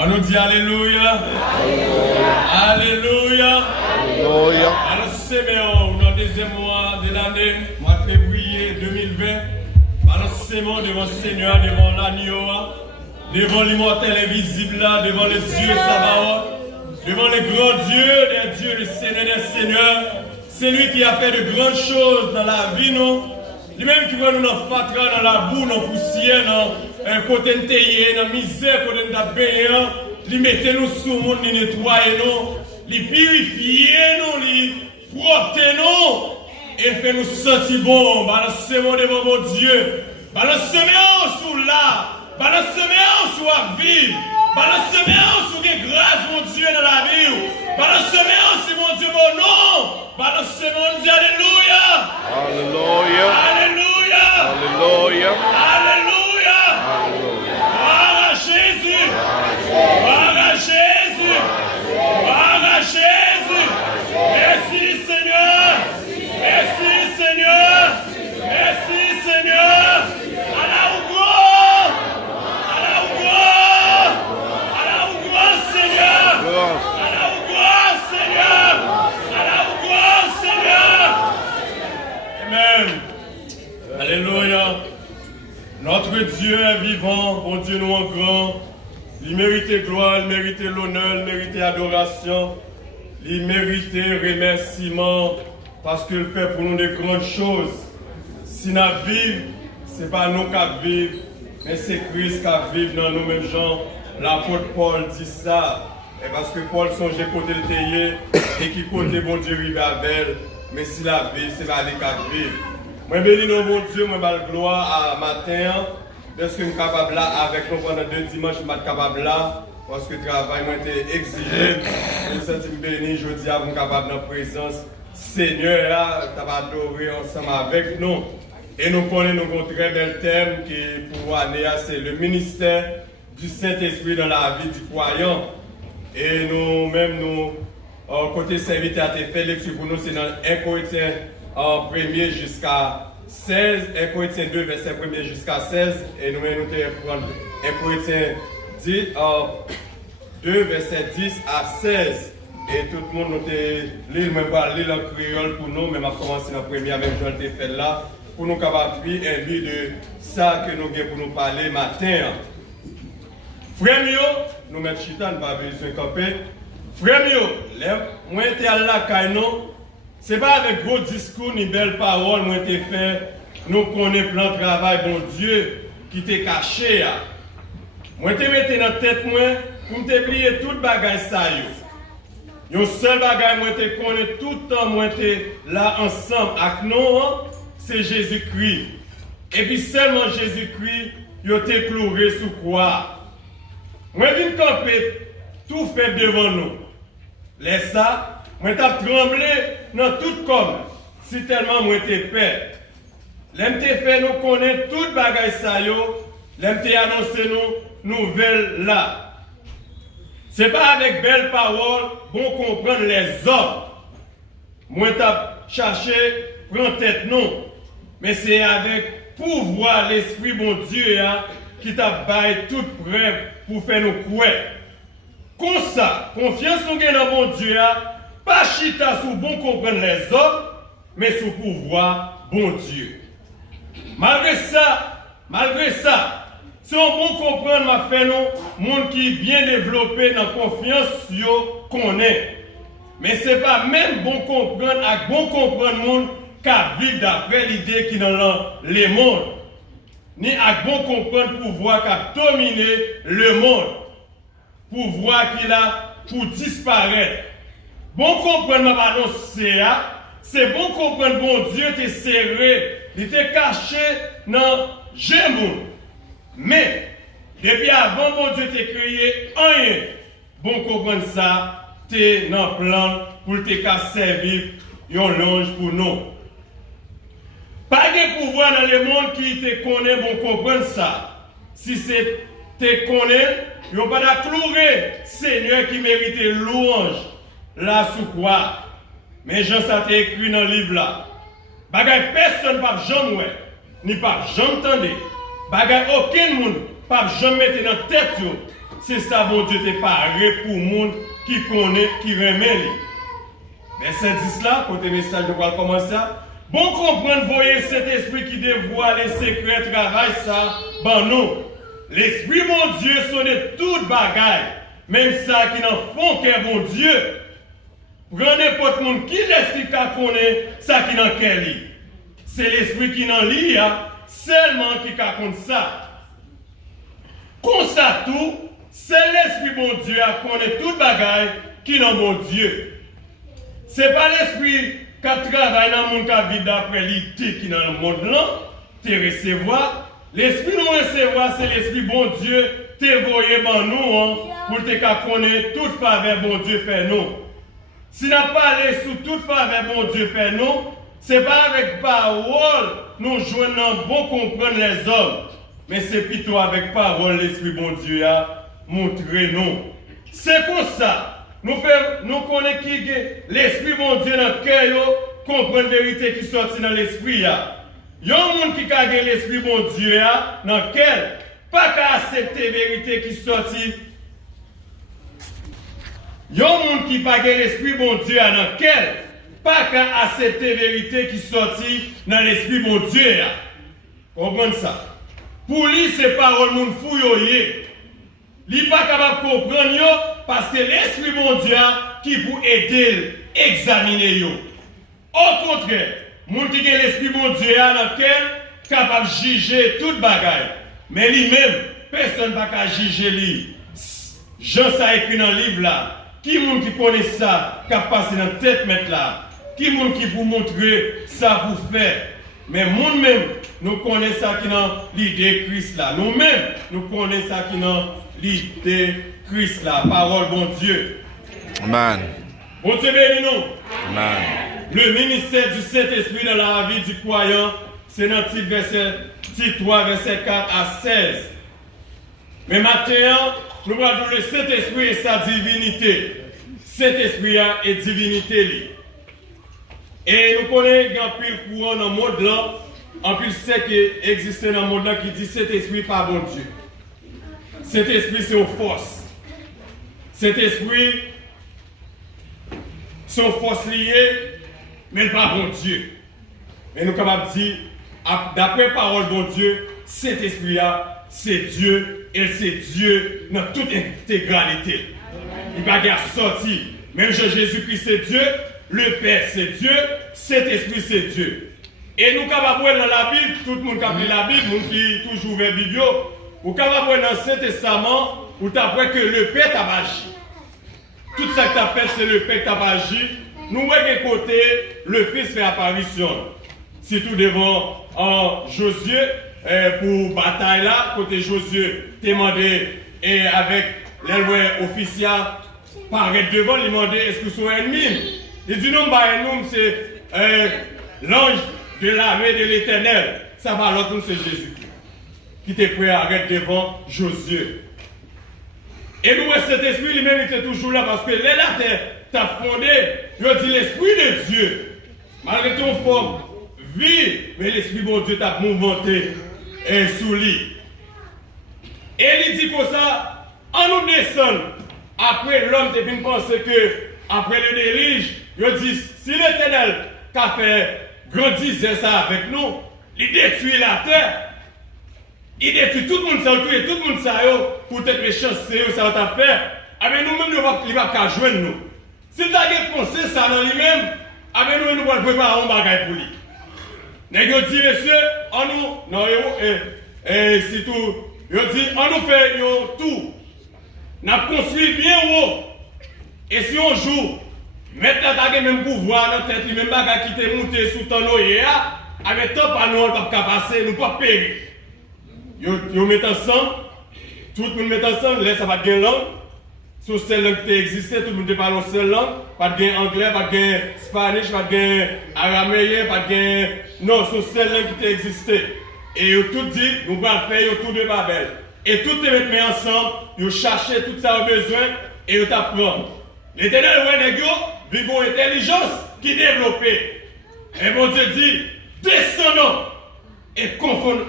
On nous dit Alléluia. Alléluia. Alléluia. Alors, c'est dans le deuxième mois de l'année, mois de février 2020, balancement devant le Seigneur, devant l'agneau, devant l'immortel invisible, devant les dieux Sabaoth, devant les grands dieux, des dieux, le Seigneur des seigneurs. C'est lui qui a fait de grandes choses dans la vie, nous. Lui-même qui va nous dans fatra, dans la boue, dans la poussière, dans le côté de dans la misère, côté de la baignoire. Il mettait nous sous le monde, il nettoyait nous, il purifiait nous, il protège nous, et fait nous sentir bon. Balancez-moi devant mon Dieu. Balancez-moi sous là. Balancez-moi sous la vie. Balancez-moi sous les grâces, mon Dieu, dans la vie. Balancez-moi si mon Dieu, mon nom. Balancez-moi, dis Alléluia. Alléluia. Alléluia. Alléluia. Alléluia. Gloire à Jésus. Gloire à Jésus. Gloire à Jésus. Merci Seigneur. Merci Seigneur. Merci Seigneur. À la gloire. À la gloire. À la gloire Seigneur. À la gloire Seigneur. À la gloire Seigneur. Amen. Alléluia. Notre Dieu est vivant, bon Dieu nous en grand. Il mérite gloire, il mérite l'honneur, il mérite adoration. Il mérite remerciement parce qu'il fait pour nous de grandes choses. Si nous vivons, ce n'est pas nous qui vivons, mais c'est Christ qui vit dans nous-mêmes gens. L'apôtre Paul dit ça. Et parce que Paul songeait côté le théier et qui côté bon Dieu vivait avec, mais si la vie, c'est pas les qui vivent. Moi, bénis nos bon Dieu, moi, je gloire à matin. Est-ce que je suis capable là, avec nous pendant 2 dimanches, je suis capable là, parce que le travail m'a été exigé. Je me sens béni, je dis à vous capable dans la présence. Seigneur, là, tu vas adorer ensemble avec nous. Et nous connaissons un très bel thème qui, pour l'année, c'est le ministère du Saint-Esprit dans la vie du croyant. Et nous-mêmes, nous, côté serviteur, fait lecture pour nous, c'est dans 1 Corinthiens 1er jusqu'à 16, 1 Corinthiens 2, verset 1er jusqu'à 16, et nous-mêmes, nous allons prendre 1 Corinthiens 2, verset 10 à 16. Et tout le monde nous a lu, même pas lire en créole pour nous, mais on va commencer dans le premier avec Jean fait là, pour nous capables de de ça que nous avons pour nous parler matin. Frère Mio, nous mettons chita, nous pas besoin de camper. Frère Mio, moi j'étais à la caïno, ce n'est pas avec gros discours ni belles paroles, moi j'étais fait, nous connaissons plein de travail, bon Dieu, qui t'est caché. Moi j'étais mis dans la tête, moi, pour me oublier tout le bagage ça. Yon seul bagage, moi j'étais connais tout le temps, moi j'étais là ensemble avec nous, c'est Jésus-Christ. Et puis seulement Jésus-Christ, il était cloué sous croix. Moi, je viens camper, tout fait devant nous. Laisse ça, moi, je tremblé dans tout comme, si tellement moi, je fait. L'aime fait, nous connaît tout bagage ça yo, l'aime annoncé nous, nouvelle là. C'est pas avec belles paroles, bon comprendre les hommes. Moi, je cherché, prendre tête non. Mais c'est avec pouvoir l'Esprit, bon Dieu, qui t'a baillé toute preuve pour faire nous croire. Comme ça, confiance nous dans bon Dieu, pas chita sous bon comprendre les hommes, mais sous pouvoir bon Dieu. Malgré ça, si on bon comprendre, m'a fait nous, monde qui est bien développé dans la confiance, qu'on est. Mais ce n'est pas même bon comprendre, avec bon comprendre monde qui vit d'après l'idée qui est dans le monde. Ni avec bon comprendre pouvoir qui a dominé le monde. Pouvoir qu'il a pour disparaître. Bon comprendre m'a annoncé, c'est bon comprendre bon Dieu t'est serré, il était caché dans Jémoun. Mais, depuis avant bon Dieu t'a créé rien, bon comprendre ça, t'es dans le plan pour te servir un longe pour nous. Pas de pouvoir dans le monde qui te connaît, bon comprendre ça. Si c'est te connaît, il n'y a pas d'applaurer Seigneur qui mérite louange là sous quoi. Mais Jean ça t'a écrit dans le livre là. Bagay personne pas jamais ni pas jamais entendre. Bagay aucun monde pas jamais mettre dans tête yo. c'est ça, bon Dieu, t'es paré pour le monde qui connaît, qui remet. Verset 10 là, côté message de quoi commencer. Bon comprendre, voyez cet esprit qui dévoile les secrets, travail ça, ben non. L'esprit, mon Dieu, sonne toute bagaille. Même ça qui n'en font qu'un bon Dieu. Prenez n'importe monde qui l'esprit qui connaît ça qui n'en qu'un lit. C'est l'esprit qui n'en lit, seulement qui raconte ça. Comme ça tout, c'est l'esprit bon Dieu qui connaît toute bagaille qui n'en bon Dieu. C'est pas l'esprit qui travaille dans le monde qui vit d'après l'idée qui est dans le monde là, te recevoir. L'esprit nous recevoir, c'est l'esprit bon Dieu, te voyé dans nous, pour te connaître toute faveur bon Dieu fait nous. Si nous parlons sous toute faveur bon Dieu fait nous, c'est pas avec parole nous jouons bon comprendre les hommes, mais c'est plutôt avec parole l'esprit bon Dieu a montré nous. C'est comme ça. Nous connaissons qui l'esprit bon Dieu dans le cœur, comprendre la vérité qui sortit dans l'esprit. Il y a un monde qui a l'esprit bon Dieu dans le cœur, pas qu'à accepter la vérité qui sortit. Il y a un monde qui n'a pas l'esprit bon Dieu dans le cœur, pas qu'à accepter la vérité qui sortit dans l'esprit bon Dieu. Comprenez ça? Pour lui, c'est parole monde fouillé. Il n'est pas capable de comprendre parce que l'esprit bon Dieu qui pour aider examiner yo. Au contraire, moun qui a l'esprit bon Dieu dans lequel capable de juger toute bagaille. Mais lui-même, personne ne va juger lui. Jean ça écrit dans le livre là. Qui moun qui connaît ça, qui a passé dans la tête mettre là? Qui moun qui vous montrer ça vous fait? Mais nous-mêmes, nous connaissons ça qui est dans l'idée Christ là. Nous-mêmes, nous connaissons ça qui est dans l'idée Christ là. Parole bon Dieu. Amen. Bon Dieu béni nous. Amen. Le ministère du Saint-Esprit dans la vie du croyant, c'est dans le verset 3, verset 4 à 16. Mais maintenant, nous voyons le Saint-Esprit et sa divinité. Saint-Esprit et divinité. Et nous connaissons un pile courant dans le monde là, en plus c'est qui existe dans le monde là qui dit cet esprit pas bon Dieu. Cet esprit c'est une force. Cet esprit c'est une force liée, mais pas bon Dieu. Mais nous sommes capables de dire, d'après parole bon Dieu, cet esprit là, c'est Dieu, et c'est Dieu dans toute intégralité. Il va pas sortir. Même Jésus-Christ c'est Dieu. Le Père c'est Dieu, cet esprit c'est Dieu. Et nous capables dans la Bible, tout le monde qui a pris la Bible, nous qui toujours ouvert la Bible, nous capables dans l'Ancien Testament, où tu apprends que le Père t'a agi. Tout ça que tu as fait, c'est le Père qui t'a agi. Nous voyons d'un côté, le Fils fait apparition. Surtout devant Josué, pour bataille là, côté Josué, t'es demandé, et avec les officiels, paraître devant, il demandé est-ce que c'est un ennemi? Il dit non, c'est l'ange de l'armée de l'Éternel. Ça va l'autre nous, c'est Jésus qui était prêt à arrêter devant Josué. Et nous, cet esprit lui-même était toujours là parce que la terre t'a fondé, il dit l'esprit de Dieu. Malgré ton forme, vie, mais l'esprit bon Dieu t'a mouvementé et sous lui. Et il dit comme ça, en nous descend, après l'homme te venu penser que, après le déluge, il dit, si l'Éternel a fait grandir ça avec nous, il détruit la terre. Il détruit tout le monde, ça et tout le monde, ça pour être méchant, c'est ça va faire. Mais nous-mêmes, il va pas joindre nous. Si tu as pensé ça dans lui-même, nous nous allons préparer un bagage pour lui. Nous dit, monsieur, on nous, non, c'est tout, il dit, on nous fait tout. Nous construit bien haut. Et si on joue, maintenant, tu as même pouvoir dans la tête, même bagage qui t'est monté sous ton oeil, avec tant pas nous, on ne peut pas passer, nous ne pouvons pas périr. Ils mettent ensemble, tout le monde met ensemble, là ça va gagner langue. Sur celle langue qui existait, tout le monde parle en seule langue. Pas de anglais, pas de spanish, pas de araméen, pas de. Non, sur celle langue qui existait. Et ils tout dit, nous allons faire autour de Babel. Et tout les mettre ensemble, ils cherchent tout ça au besoin et ils t'apprennent. L'Éternel, ouais, les gars, une intelligence qui est développée. Et mon Dieu dit, descendons et confondons.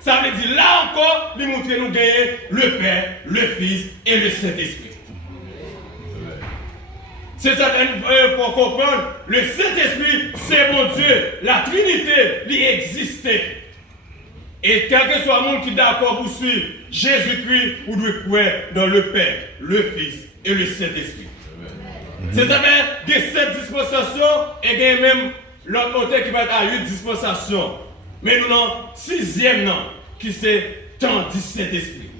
Ça veut dire là encore, il montre nous gagner le Père, le Fils et le Saint-Esprit. C'est ça pour comprendre, le Saint-Esprit, c'est mon Dieu, la Trinité, il existe. Et quel que soit le monde qui est d'accord pour suivre Jésus-Christ, vous devez croire dans le Père, le Fils et le Saint-Esprit. C'est-à-dire qu'il y a 7 dispensations et il y a même l'autre côté qui va être à 8 dispensations. Mais nous avons 6e nom qui c'est temps du Saint-Esprit.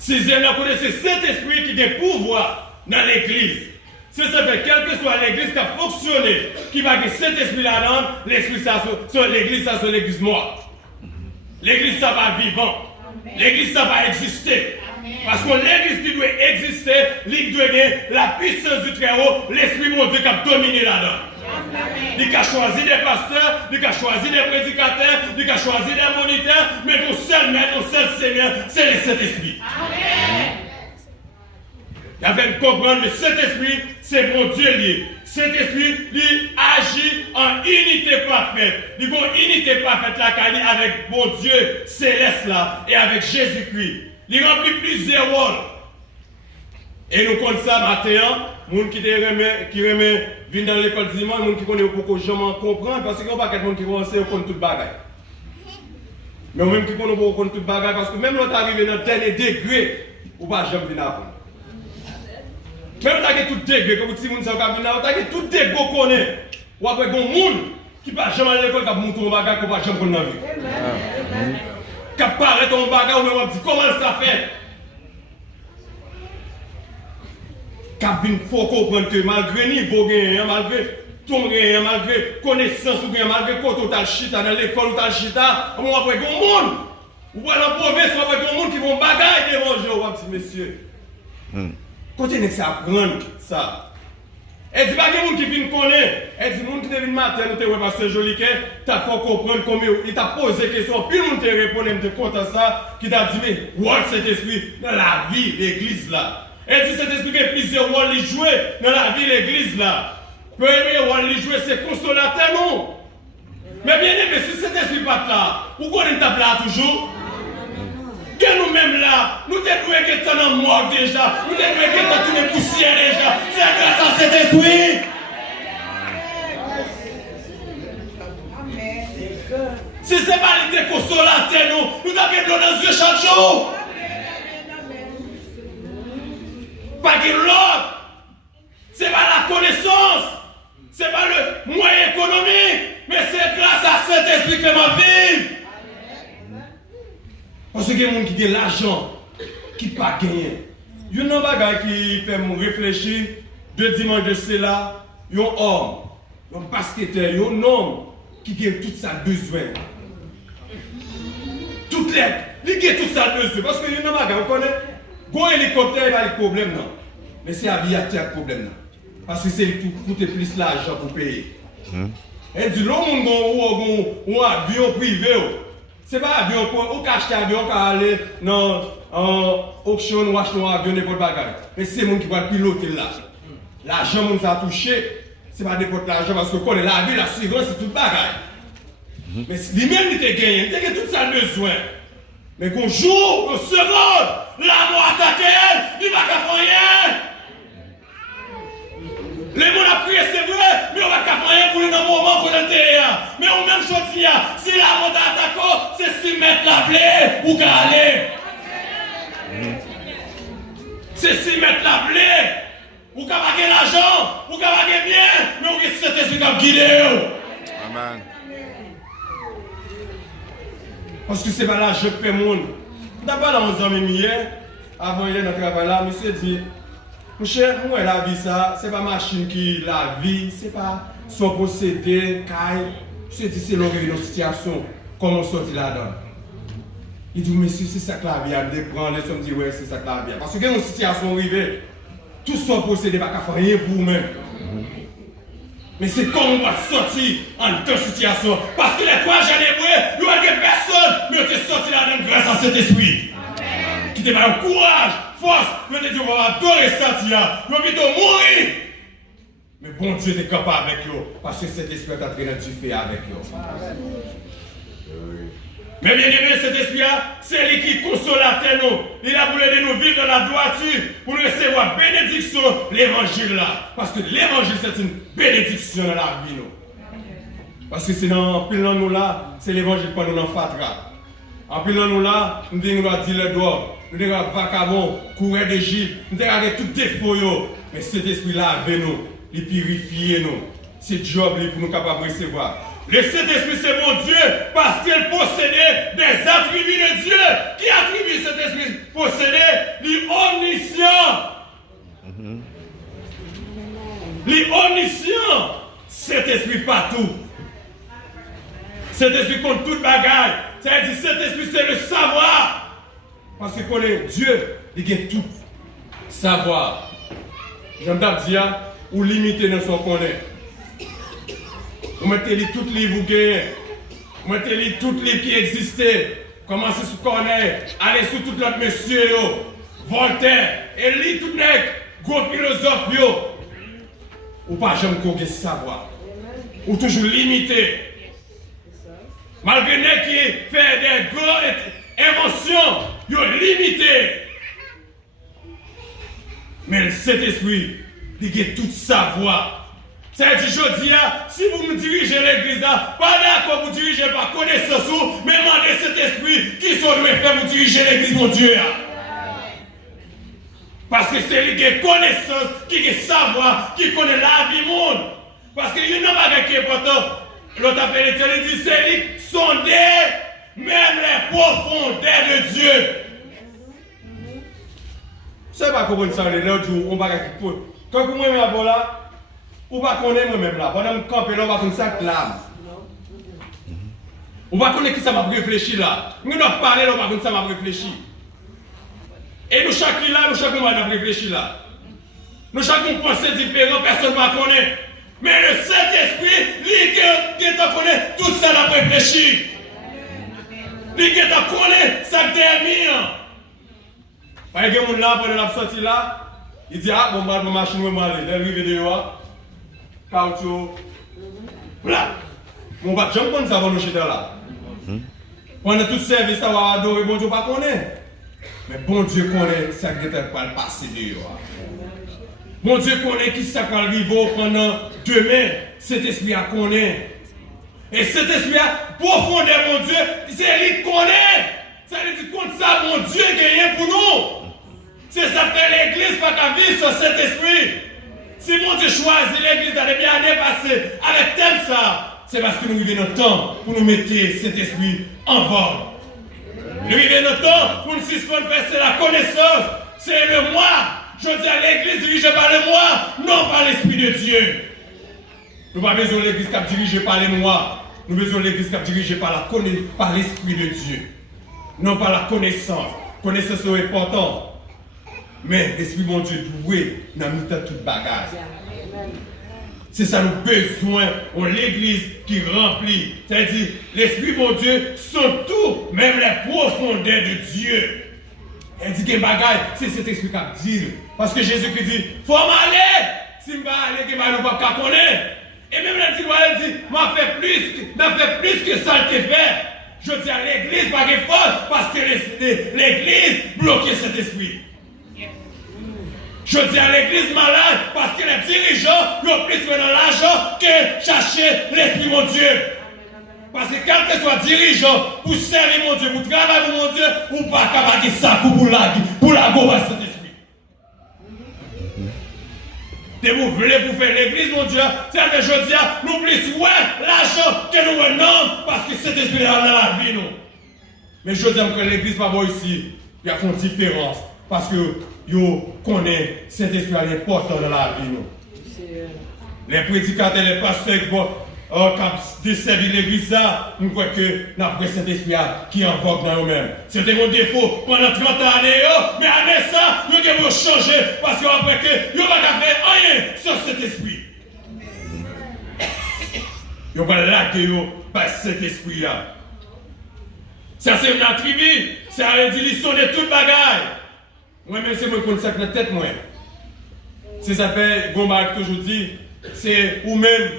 6e nom, c'est Saint-Esprit qui a pouvoir dans l'église. C'est ça fait, quelle que soit l'église qui a fonctionné, qui va que cet esprit là-dedans, l'église ça c'est l'église morte. L'église ça va vivant. L'église ça va exister. Parce que l'église qui doit exister, il doit avoir la puissance du Très-Haut, l'Esprit mon Dieu qui a dominé là-dedans. Il a choisi des pasteurs, il a choisi des prédicateurs, il a choisi des moniteurs, mais ton seul maître, ton seul Seigneur, c'est le Saint-Esprit. Il avait comprendre le Saint-Esprit, c'est mon Dieu lié. Saint-Esprit, il agit en unité parfaite. Il y a une unité parfaite là, avec mon Dieu céleste là, et avec Jésus-Christ. Il remplit plusieurs rôles. Et nous connaissons ça matin, les gens qui remet viennent dans l'école dimanche, les gens qui connaissent beaucoup jamais comprendre, parce qu'il n'y a pas quelqu'un qui commence à connaître tout le bagage. Mais même qui connaissent beaucoup tout le bagage, parce que même quand tu arrives dans le dernier degré, ou pas jamais venir apprendre. Même si tu as tout degré, comme si tu as tout degré qu'on connaît, ou après, il y a des gens qui ne peuvent jamais aller à l'école, qui peuvent monter un bagage, qui ne peuvent jamais connaître la vie. Qui apparaît ton bagage, ou même dit comment ça fait. Qui faut comprendre que malgré niveau, malgré ton gain, malgré connaissance, malgré quoi tu as chita dans l'école, tu as chita, on après, il y a des gens, ou dans la province, on après, il y a des gens qui vont bagailler devant Dieu, on dit, messieurs. Continuez à apprendre ça. Elle dit pas que les gens qui viennent connaître. Elle dit que les gens qui viennent matin, nous te parce que joli que tu as fait comprendre comment il t'a posé des questions. Puis nous te répondons, de content ça, qui t'a dit, mais où cet esprit dans la vie, l'église là. Elle dit cet esprit qui a plusieurs rôles à jouer dans la vie, l'église là. Premier rôle à jouer, c'est consolateur, non. Mais bien aimé, si cet esprit pas là, pourquoi on tape là toujours? Que nous-mêmes là, nous devons être dans le mort déjà, nous devons être dans les poussières déjà. C'est grâce à cet esprit. Si ce n'est pas l'idée consolateur, nous devons être dans les yeux chaque jour. Pas que l'autre, ce n'est pas la connaissance, ce n'est pas le moyen économique, mais c'est grâce à cet esprit que ma vie. Parce qu'il y a des gens qui ont l'argent, qui ne pas gagner. Il y a un bagage qui fait me réfléchir, 2 dimanches de cela, il y a un homme, un basketteur, il y a un homme qui a tout ça besoin. Toute l'aide, il a tout ça besoin. Parce qu'il y a un bagage, vous connaissez, bon hélicoptère, il n'y a pas de problème. Non. Mais c'est l'aviateur qui a le problème. Parce que c'est coûter plus l'argent pour payer. Et du long, on a un avion privé. Ce n'est pas un avion, on peut acheter un avion, on peut aller dans auction ou acheter un avion, n'importe quoi. Mais c'est le monde qui va piloter là. L'argent, on s'est touché, ce n'est pas n'importe l'argent parce que connaît la vie, l'assurance, c'est tout le bagage. Mais lui-même, il t'a gagné, il t'a tout ça besoin. Mais qu'un jour, un seconde, la mort attaque elle, il va pas faire rien. Les gens ont prié, c'est vrai, mais on va pas faire rien pour lui dans le moment qu'on est là. Mais on même chose, si la mort attaque, c'est 6 mètres la blé ou qu'à aller. C'est 6 mètres la blé. Ou qu'à gagner l'argent, ou qu'à gagner bien, mais on qui cet esprit qui guide. Amen. Parce que c'est pas là je fais monde. D'abord, dans 11 ans, hier, avant hier, dans le travail là, monsieur dit, mon cher, moi, la vie, ça, c'est pas machine qui la vie, c'est pas son procédé, caille. Monsieur dit, c'est une situation, comment on sortit là-dedans. Il dit, monsieur, c'est ça que la vie a, de prendre, il dit, ouais, c'est ça que la vie a. Parce que quand une situation arrive, tout son procédé va faire rien pour vous-même. Mais c'est comme on va sortir en deux situations. Parce que les 3 jeunes hébreux, nous n'avons personne, mais on est sorti là-dedans grâce à cet esprit. Qui te donne courage, force, nous te dit on va adorer ça, nous allons plutôt mourir. Mais bon Dieu est capable avec eux, parce que cet esprit est en train de faire avec eux. Mais bien aimé, cet esprit-là, c'est lui qui consolateur nous. Il a voulu de nous vivre dans la droiture pour nous recevoir bénédiction, l'évangile là. Parce que l'évangile, c'est une bénédiction dans la vie nous. Parce que c'est dans pile dans nous là, c'est l'évangile pour nous en fatra. En pile dans nous là, nous devons dire le doigt, nous devons vacabon, courir d'Égypte, nous devons regarder tout défaut. Mais cet esprit-là avec nous, il purifie nous. C'est job pour nous capables de recevoir. Le Saint-Esprit, c'est mon Dieu, parce qu'il possédait des attributs de Dieu. Qui attribue cet esprit possédé? L'omniscient. L'omniscient. Cet esprit partout. Cet esprit compte toute bagaille. C'est-à-dire, cet esprit, c'est le savoir. Parce qu'il connaît Dieu, il a tout savoir. J'aime dire, ou limiter dans son connaître. Vous mettez tous les livres que vous gagnez. Vous mettez tous les livres qui existaient. Commencez sur Corneille. Allez sur tout l'autre monsieur. Voltaire. Et lisez tout les gros philosophes. Ou pas jamais qu'on ait savoir. Ou toujours limité. Malgré les qui fait des grandes inventions, ils ont limité. Mais cet esprit, il a tout savoir. C'est-à-dire, je dis, si vous me dirigez l'église, pas d'accord pour diriger par connaissance, mais demandez cet esprit qui sont doués faire vous diriger l'église, mon Dieu. Parce que c'est lui qui a connaissance, qui a savoir, qui connaît la vie monde. Parce qu'il y a un qui est important. L'autre appelle l'Éternel, il dit, c'est lui qui sonde même les profondeurs de Dieu. C'est pas comment ça, l'autre jour, on va quand vous m'aimez à là, ou pas connaître moi-même là, pendant que je campe là, on va connaître ça là. On va connaître qui ça m'a réfléchi là. Nous doit parler là, on va connaître ça m'a réfléchi. Et nous chacun là, nous chacun va réfléchir là. Nous chacun pense différent, personne ne va connaître. Mais le Saint-Esprit, lui qui te connaît, tout ça n'a pas réfléchi. Lui qui te connaît, ça termine. Par exemple, là, pendant la sortie là, il dit, ah, bon, ma machine va m'aller, les vidéos, caoutchouc, voilà. Mon va jamais prendre ça avant nous jeter là. Pendant tout service, ça va adorer, bon Dieu, pas connaît. Mais bon Dieu connaît ça qui était pas le passé de lui. Bon Dieu connaît qui ça va vivre pendant demain. Cet esprit a connaît. Et cet esprit a profondément, mon Dieu, c'est lui qui connaît. Ça veut dire contre ça, mon Dieu, gagne pour nous. C'est ça fait l'église, pas qu'à vivre sur cet esprit. Si mon Dieu choisit l'église dans les années passées avec thème ça, c'est parce que nous vivons notre temps pour nous mettre cet esprit en vol. Nous vivons notre temps pour nous suspendre verser la connaissance. C'est le moi. Je dis à l'église dirigée par le moi, non par l'esprit de Dieu. Nous n'avons pas besoin de l'église qui est dirigée par les moi. Nous avons besoin de l'église qui est dirigée par l'esprit de Dieu. Non par la connaissance. Connaissance est importante. Mais l'Esprit mon Dieu doué dans nous toute bagage. C'est ça nous besoin en l'église qui remplit. C'est-à-dire, l'Esprit mon Dieu sont tout, même les profondeurs de Dieu. Elle dit que bagage, c'est cet esprit qui dit. Parce que Jésus qui dit, faut m'aller. Si je ne vais pas aller, je ne vais pas connaître. Et même elle dit, m'a fait plus que ça que fait. Je dis à l'église, pas de faute, parce que l'église bloquait cet esprit. Je dis à l'église malade parce que les dirigeants ont plus dans l'argent que chercher l'esprit mon Dieu. Parce que quand tu sois dirigeant pour servir mon Dieu, pour travailler pour mon Dieu, ou pas capable de ça pour la go à cet esprit. Si vous voulez pour faire l'église mon Dieu, c'est que je dis à nous plus l'argent que nous renons parce que cet esprit est dans la vie nous. Mais je dis que l'église pas bon ici, il y a une différence. Parce que yo connaît cet esprit important dans la vie. Nous. Les prédicateurs, les pasteurs qui desservent l'église, nous croyons que nous avons cet esprit qui est en vogue dans nous-mêmes. C'était mon défaut pendant 30 années, mais après ça, nous devons changer parce qu'après que nous ne pouvons pas faire rien sur cet esprit. Nous ne pouvons pas laquer par cet esprit-là. Ça, c'est une attribut, c'est la délition de toute bagaille. Moi-même, c'est moi qui consacre la tête, moi. C'est ça fait, Gomba que je dis, c'est ou même,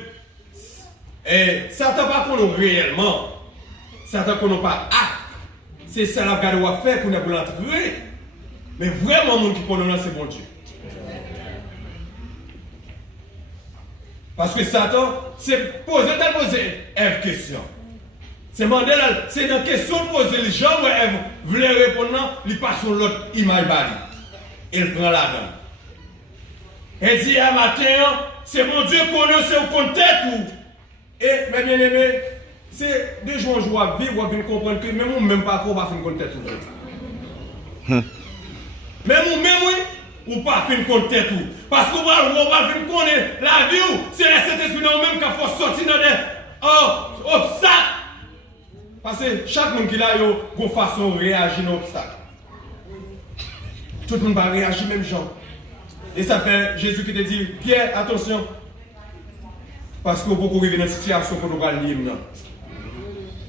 ça t'a pas connu réellement. Satan qu'on n'a pas acte. C'est ça la garde à faire pour nous l'entrer. Mais vraiment, mon qui connaît c'est bon Dieu. Parce que Satan, c'est poser Ève question. C'est Mandela, c'est dans question de poser les gens où Ève voulait répondre, il passe sur l'autre image. Il prend la dent. Elle dit à matin, c'est mon Dieu qu'on a, c'est au compte tout. Et mes bien-aimés, c'est des gens qui vont vivre, vous comprendre que même même pas qu'on va faire compte tout. Même oui, ou pas faire compte tout. Parce qu'on va faire connaître la vie, c'est le Saint-Esprit nous-mêmes qui faut sortir dans des obstacles. Parce que chaque monde qui a une façon de réagir à l'obstacle. Tout le monde va réagir même genre. Et ça fait Jésus qui te dit, Pierre, attention. Parce qu'on peut arriver dans une situation qu'on doit lire.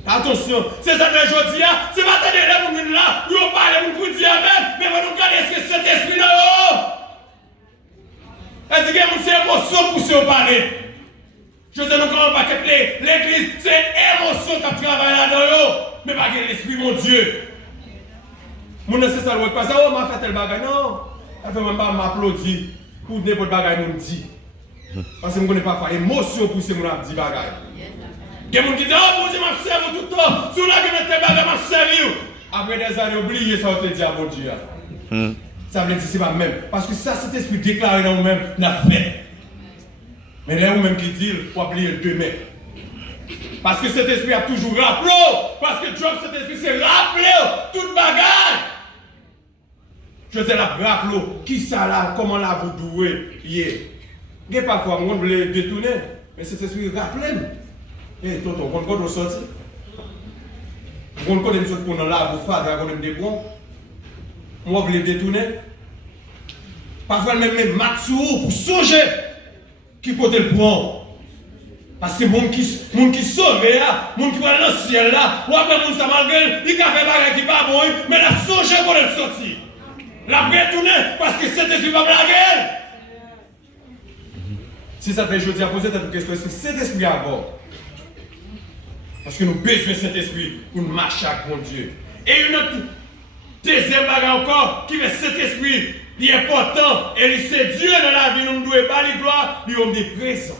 Attention, c'est ça que je dis, c'est pas attendre là pour nous là, nous parlons pour dire Amen, mais vous nous regardez ce que cet esprit là. Elle dit que c'est émotion pour se parler. Je sais nous comment pas que l'église, c'est émotion qui travaille là-dedans, mais pas que l'esprit, mon Dieu. Mon c'est ça, le pas ça, oh, m'a fait tel bagage, non. Elle fait même pas m'applaudir pour n'importe bagage nous dit. Parce que je ne connais pas émotion pour ce que je dis bagage. Il y a des gens qui disent, oh, mon Dieu, m'a servi tout le temps, sur la gueule de tel bagage, m'a servi. Après des années, oubliez ça, on te dit à mon Dieu. Ça veut dire que ce n'est pas même. Parce que ça, cet esprit déclaré dans nous-mêmes, n'a fait. Mais là, vous-même qui dit, il faut oublier le demain. Parce que cet esprit a toujours rappelé. Parce que Job, cet esprit, c'est rappelé toute bagage. Je te la rappelé, qui ça là, comment là vous douez hier. Il y a parfois, on veut le détourner, mais cet esprit rappelé. Et tout, on compte au sorti. On compte des choses pour nous là, vous faire, on aime des bons. Moi, vous les détourner. Parfois, même Matsou pour songer qui côté le point. Parce que les gens qui sauvent là, les gens qui vont dans le ciel là, ou après les gens qui malgré, ils ont fait des choses qui ne sont pas bonnes, mais la songer pour les sortir. La détourner parce que cet esprit va blaguer. Si ça fait jeudi à poser cette question, c'est cet esprit à bord. Parce que nous besoin de cet esprit pour marcher avec mon Dieu. Et une autre deuxième bagarre encore qui fait cet esprit, il est important et c'est Dieu dans la vie, nous ne devons pas les gloire, nous sommes des présents.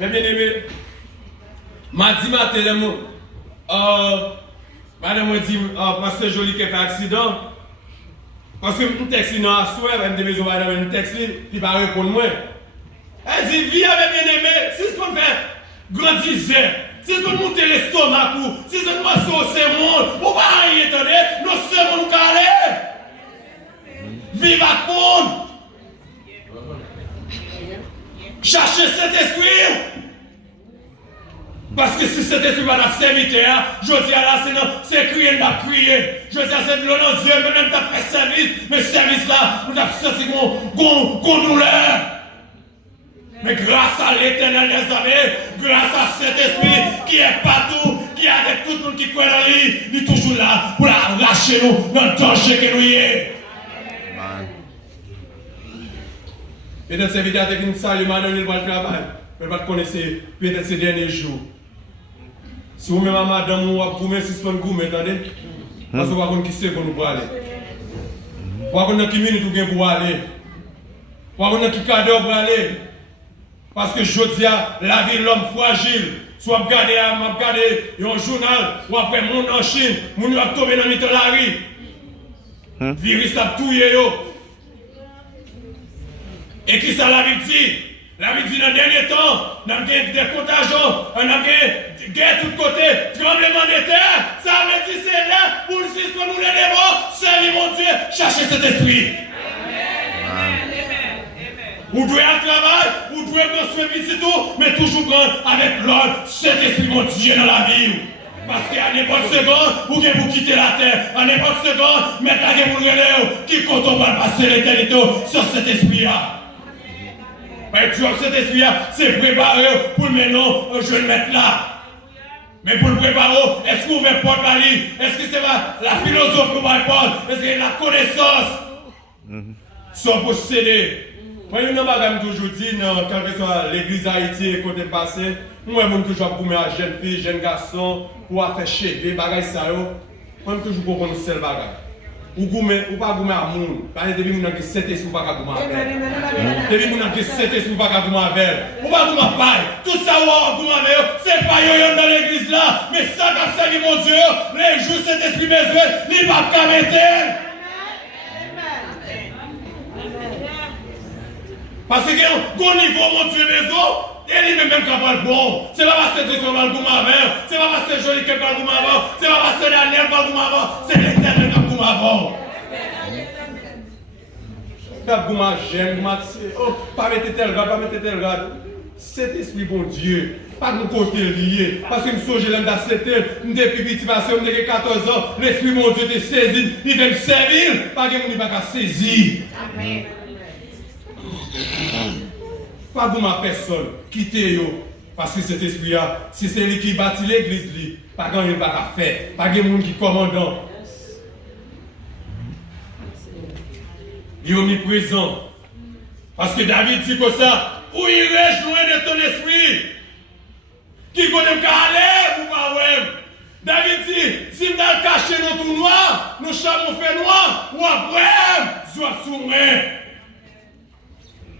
Mes bien-aimés, mardi matin, madame m'a dit, parce que joli qui a fait accident, parce que mon texte dans la soirée, elle me dit, madame, mon texte, il va répondre moi. Elle dit, viens avec bien-aimé, si ce qu'on fait grandir, si ce qu'on monte l'estomac, si ce qu'on passe au sermon, on va rien attendre, nous serons nous calés. Vive à fond. Cherchez cet esprit. Parce que si cet esprit va la serviteur, je dis à la c'est crier, il va crier. Je dis à cette Dieu, même tu as fait service, mais ce service là, nous avons senti qu'on douleur. Mais grâce à l'éternel des années, grâce à cet esprit qui est partout, qui est avec tout le monde qui croit en lui, il est toujours là pour arracher nous dans le danger que nous y est. Peut-être c'est vidéo avec une salle, madame, il va le travail. Mais vous connaissez peut-être ces derniers jours. Si vous même madame, vous avez gourmet, si vous avez gourmet, attendez. Parce que vous avez qui sait qu'on nous aller. Vous avez qui minute pour aller. Vous avez qui cadeau pour aller. Parce que je dis à la vie de l'homme fragile. Soit regarder un journal, ou après mon en Chine, mon va tomber dans le milieu de la rue. Virus a tué. Et qui ça la vie dit? La vie dit dans le dernier temps, nous avons des contagions, on a des guerres de tous côtés, tremblement de terre, ça veut dire c'est là pour le suspendre nous les démons, servir mon Dieu, chercher cet esprit. Vous devez un travail, vous devez construire petit tout, mais toujours prendre avec l'ordre cet esprit mon Dieu dans la vie. Parce qu'à n'importe seconde, vous devez quitter la terre, à n'importe seconde, mettez la pour le qui compte on va passer l'éternité sur cet esprit-là. Mais tu as cet esprit-là, c'est préparé pour maintenant, je vais le mettre là. Mais pour le préparer, est-ce qu'on veut porte à lui? Est-ce que c'est la philosophie qu'on va porter? Est-ce que la connaissance sont possédées? Moi, je n'ai toujours dit, quelle que soit l'église Haïti, côté passé, moi, je toujours pour mes jeunes filles, jeunes garçons, pour faire chéver, bagaille ça, moi, toujours pour qu'on seul bagaille. Ou pas goumer à moun. Parce que depuis que vous 7 esprits, vous ne pouvez pas goumer avec. Depuis que vous avez 7 esprits, vous ne pouvez pas goumer avec. Vous ne pouvez pas goumer avec. Tout ça, vous goumer avec. Ce n'est pas yo dans l'église là. Mais ça, quand c'est mon Dieu, les jours cet esprit besoin, il ne va pas mettre. Parce que au niveau mon Dieu maison, et lui même capable bon. C'est pas parce que Dieu va le goumer avec. C'est pas parce que joli que va le goumer avec. C'est pas parce que Daniel va le goumer avec. C'est l'Éternel qui va le goumer avec. Pas mettre tel grade, pas mettre tel grade. Cet esprit bon Dieu, pas de mon côté lié. Parce que je suis l'aime d'accepter, depuis petit passé, je suis 14 ans, l'esprit mon Dieu te saisit, il veut me servir, pas que mon Dieu va saisir. Amen. Pas de ma personne, quittez yo. Parce que cet esprit-là, si c'est lui qui bâtit l'église, pas de monde va faire, pas de monde qui commandant. Il est omniprésent. Parce que David dit comme ça, où il rejoint de ton esprit, qui connaît qu'à aller ou pas ouais. David dit, si nous allons cacher nos tout noirs, nous chamons fait noir, ou après, soit sous moi.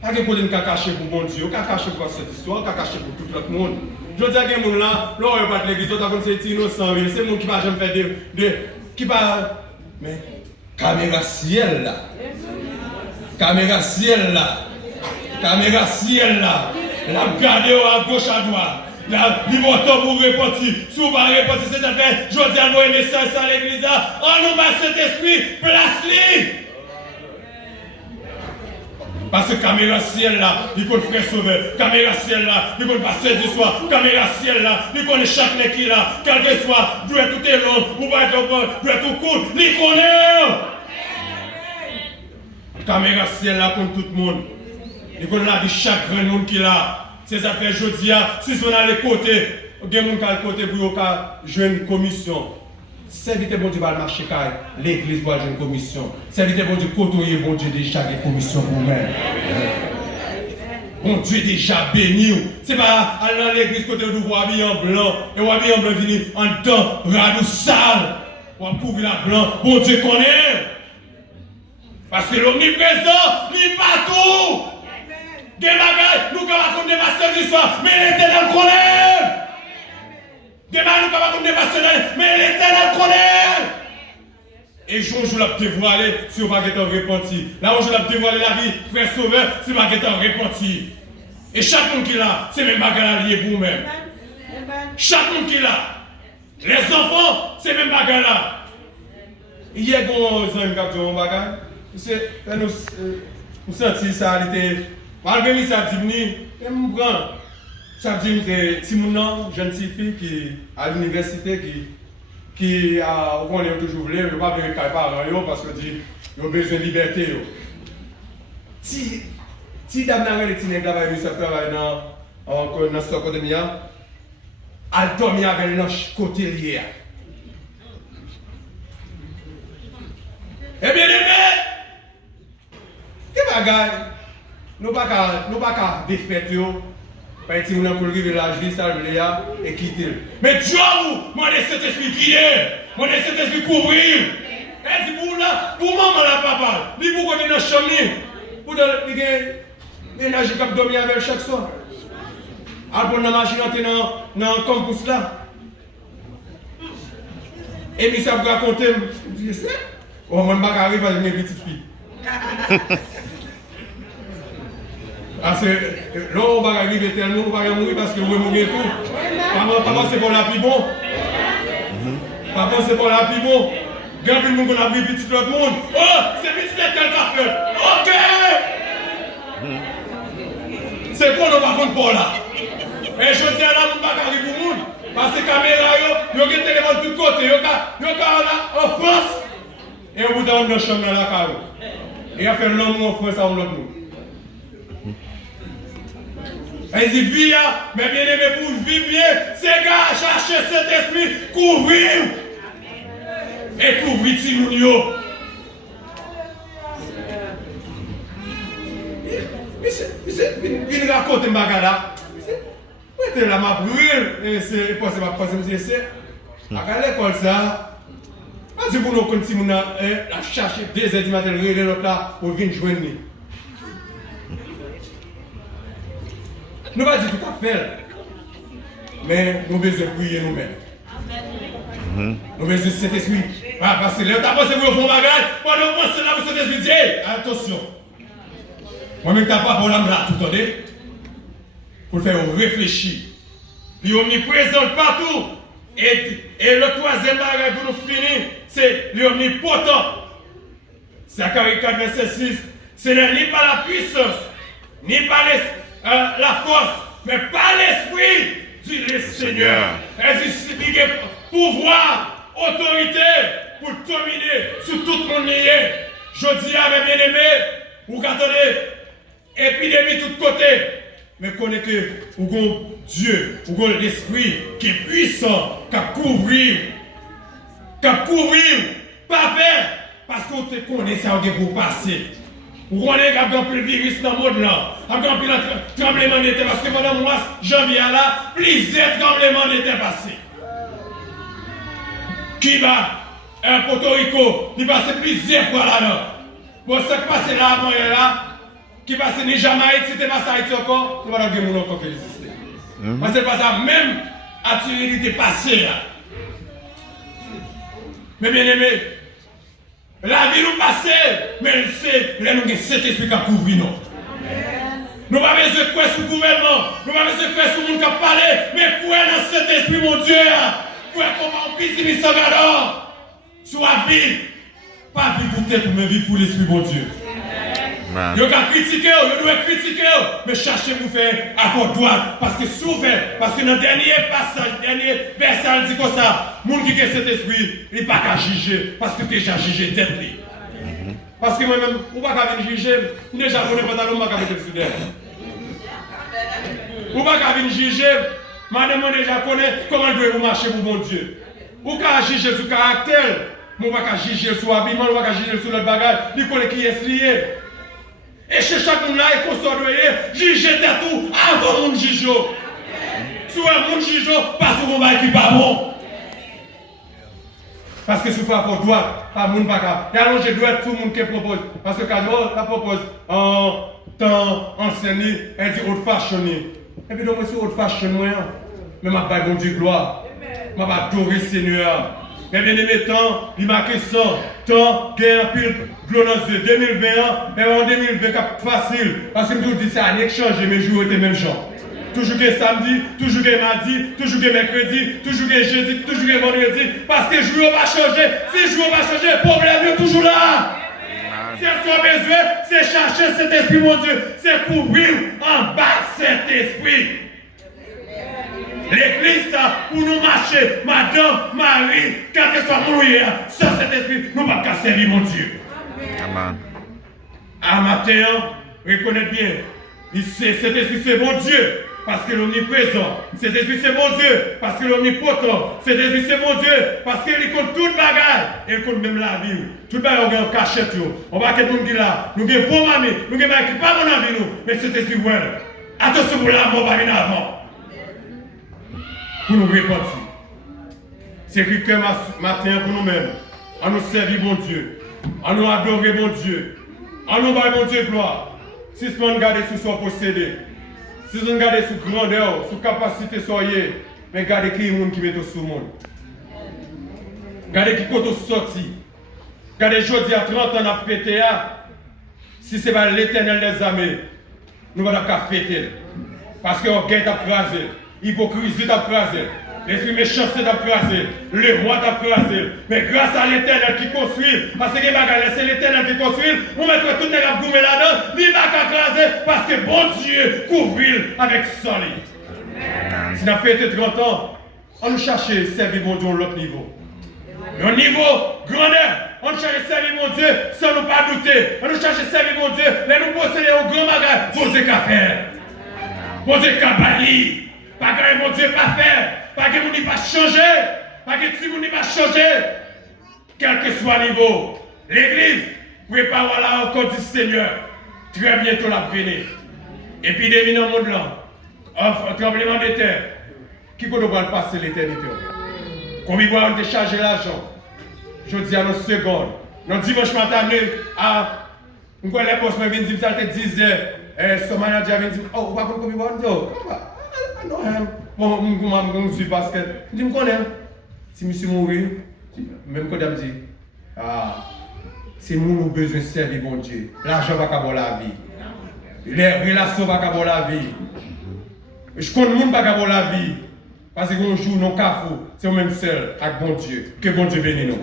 Pas de problème qu'à cacher pour bon Dieu, qu'à cacher pour cette histoire, qu'à cacher pour tout le monde. Je dis à quelqu'un là, là on va pas de l'église, on va c'est innocent, c'est mon qui va jamais faire qui va, mais caméra ciel là. Caméra ciel là, caméra ciel là, la garde à gauche à droite, la l'immoteur pour répondre, si vous ne répondre, c'est ça fait, je dis à vous un message à l'église là, en nous bat cet esprit, place-le. Parce que caméra ciel là, il connaît frère sauveur, caméra ciel là, il connaît pasteur du soir, caméra ciel là, il connaît chaque nez qui là, quel que soit, doit tout est long, ou pas être bon, doit tout court, il connaît. Caméra ciel là contre tout le monde. Il connaît la vie chaque grand monde qui là. C'est ça fait jeudi, si on a les côtés, il y a des gens qui ont côté pour jouer une commission. Serviteur bon Dieu va marcher car l'église va jouer une commission. Serviteur bon Dieu côtoyer bon Dieu déjà des commissions pour vous-même. Bon Dieu déjà béni. C'est pas aller dans l'église côté où vous habillez en blanc et vous habillez en blanc venir en temps radou sale. Vous couvrir la blanc. Bon Dieu connaît. Parce que l'omniprésent, il est partout. Des bagages, nous avons raconté des pasteurs d'histoire, mais l'Éternel connaît. Des bagages, nous avons raconté des pasteurs, mais l'Éternel connaît. Et jour la dévoilé, si vous n'avez pas repenti. Là où je l'ai dévoilé la vie, frère sauveur, si vous n'avez pas repenti. Et chaque monde qui est là, c'est même bagarre lié pour vous-même. Chaque monde qui est là. Les enfants, c'est même bagarre là. Hier, quand on a dit un bagarre, nous senti ça, malgré ça, ça dit que Timouna, jeune fille qui à l'université qui a toujours voulu, ne pas venir parents parce que il a besoin de liberté. Si d'abord les petits travaillent dans ce côté de mia, elle dormit avec le côté lié. Eh bien, que bagaille, nous pas qu'à défaire par exemple, on a pour arriver la justice et quitter. Mais Dieu, moi, je cet esprit qui est, moi, je cet esprit couvrir. Et si pour maman, la papa, ni pour qu'on est dans la chambre, pour l'énergie qui dormir avec chaque soir. Alors, pour la machine, dans le campus là. Et puis, ça vous raconter, je dis, oh, moi, je ne vais pas arriver avec mes petites filles. Parce que là, on va arriver tellement, on va mourir parce que vous mourir tout. Papa, c'est pour la plus bon. Papa, c'est pour la plus bon. Grand le monde qu'on a vu petit l'autre monde. Oh, c'est petit tel qu'a fait. Ok! C'est pour nous par contre pour là. Et je dis à la monde pas arriver pour le monde. Parce que les caméras, ils ont des téléphones de tous côtés. Ils ont en France. Et au bout d'un moment, dans la chambre dans la carreau. Et on fait l'homme en France à l'autre monde. Elle dit, vie, mais bien aimé pour vivre bien, c'est gars, chercher cet esprit, couvrir. Et couvrir Timounio. il raconte un bagage là. Oui, là, ma brûle, et c'est pas ma troisième essai. À l'école, ça, je dis pour nous, quand on a cherché 2 heures du matin, l'autre là, pour venir joindre nous. Nous ne pas dire tout à fait, mais nous avons besoin de prier nous-mêmes. Nous avons besoin de cet esprit. Parce que là, tu as pensé pour le bagage, pendant que c'est là pour cet esprit, attention. Moi-même, tu n'as pas pour l'âme là, tout le temps, pour faire réfléchir. Puis omniprésent partout. Et le troisième bagage pour nous finir, c'est l'omnipotent. Zacharie 4, verset 6. Ce n'est ni par la puissance, ni par la force, mais par l'esprit du Seigneur. Et du pouvoir, autorité pour dominer sur tout le monde. Je dis à mes bien-aimés, vous attendez, épidémie de tous côtés. Mais connaissez que vous avez Dieu, vous avez l'esprit qui est puissant, qui a couvrir, pas peur, parce que vous connaissez ça pour passer. Vous connaissez qu'il y a un peu de virus dans le monde là, il y a un peu de tremblement d'été, parce que pendant le mois janvier là, plusieurs tremblements d'été passés. Qui va un Porto Rico, il passe plusieurs fois là-dedans. Bon, ce qui passe là avant et là, qui passe ni Jamaïque, si c'était pas ça Haïti encore, nous allons gagner encore qui existe. Parce que c'est pas ça, même à Turin, passé là. Mais bien aimé, la vie nous passe, mais c'est là nous avons cet esprit qui a couvert nous. Nous n'avons pas besoin de quoi sur le gouvernement, nous n'avons pas besoin de quoi sur le monde qui a parlé, mais quoi dans cet esprit, mon Dieu, quoi comment on puisse vivre sans gador, sur la vie, pas vivre pour tête, mais vivre pour l'esprit, mon Dieu. Vous pouvez critiquer, vous devez critiquer, mais cherchez vous faire à votre droite. Parce que souvent, parce que dans le dernier passage, le dernier verset, il dit comme ça, les gens qui ont cet esprit, ils ne peuvent pas juger, parce que tu es déjà jugé tête. Parce que moi-même, vous ne pouvez pas juger, vous déjà connaissez pas dans le monde avec le sud. Vous ne pouvez pas juger, madame, vous déjà connaissez comment vous marcher pour mon Dieu. Vous pouvez juger sur le caractère, vous ne pouvez pas juger sur l'habillement, vous ne pouvez pas juger sur le bagage, vous connaissez qui est lié. Et chez chaque monde là, il faut se juger tout avant mon juge. Si vous avez mon juge, pas sur mon bail qui n'est pas bon. Parce que si vous avez droit, pas mon bagage. Et alors je dois être tout le monde qui propose. Parce que quand on propose en temps ancien, elle dit old fashionné. Et puis donc, moi, c'est old fashionné. Mais je vais bon Dieu gloire. Je vais adorer Seigneur. Mais bien aimé, temps, il marque 100, temps, gain un pile, glonance de 2021, et en 2024, facile. Parce que je vous dis, ça n'a changé, mes jours étaient même gens. Toujours que samedi, toujours que mardi, toujours que mercredi, toujours que jeudi, toujours que vendredi. Parce que le jour va changer. Si le jour va changer, le problème est toujours là. C'est ce qu'on a besoin, c'est chercher cet esprit, mon Dieu. C'est couvrir en bas cet esprit. L'église, pour nous marcher, madame, Marie, quand que soit mourir, sans cet esprit, nous ne pouvons pas servir mon Dieu. Amen. À matin, reconnaissez bien, cet esprit c'est mon Dieu, parce que l'omniprésent. Cet esprit c'est mon Dieu, parce que l'omnipotent. Cet esprit c'est mon Dieu, parce qu'il compte tout le bagage. Il compte même la vie. Tout le bagage, on a un cachette. On va que nous dit là, nous avons bon mamie, nous avons qui pas mon avis, mais cet esprit, ouais. Attention pour la mort, pas venir avant. Pour nous répondre. C'est écrit que matin pour nous-mêmes, à nous servir mon Dieu, à nous adorer mon Dieu, à nous battre mon Dieu gloire. Si on regarde sur son possédé, si on regarde sur grandeur, sur capacité soyez, mais regardez qui est le monde qui met sur le monde. Regardez qui côté sorti. Regardez aujourd'hui à 30 ans à fêter. Si ce n'est pas l'éternel des armées, nous allons pas fêter. Parce qu'on gagne à craser. L'hypocrisie t'a crasé, l'esprit méchanceté t'a crasé, le roi t'a crasé. Mais grâce à l'éternel qui construit, parce que c'est l'éternel qui construit, on met tout le monde gourmet là-dedans, il va craser parce que bon Dieu couvre avec son lit. Si on a fait 30 ans, on nous cherche à servir mon Dieu à l'autre niveau. Mais au niveau grandeur, on cherche à servir mon Dieu sans nous pas douter. On nous cherche à servir mon Dieu, mais nous posséder au grand magasin, bon Dieu qu'à faire. Bon Dieu qu'à balayer. Pas que mon Dieu pas faire, pas que mon Dieu pas changer, pas que si mon Dieu pas changer, quel que soit le niveau. L'église, prépare la rencontre du Seigneur. Très bientôt la venir. épidémie dans le monde là, tremblement de terre, qui peut nous passer l'éternité? Combien on a déchargé l'argent? Je dis à nos secondes, dans dimanche matin, nous avons les boss, mais ils disent, ça te disait, ce manager vient dire, oh, vous ne pouvez pas combien on dit, non, bon, je suis parce que, je dis, je connais, si monsieur mourir, même quand il me dit, c'est mon besoin de servir mon Dieu. L'argent va pas la vie. Les relations va pas la vie. Je connais le monde va pas la vie. Parce qu'on joue nos cafous, c'est au même seul avec bon Dieu. Que bon Dieu bénisse nous.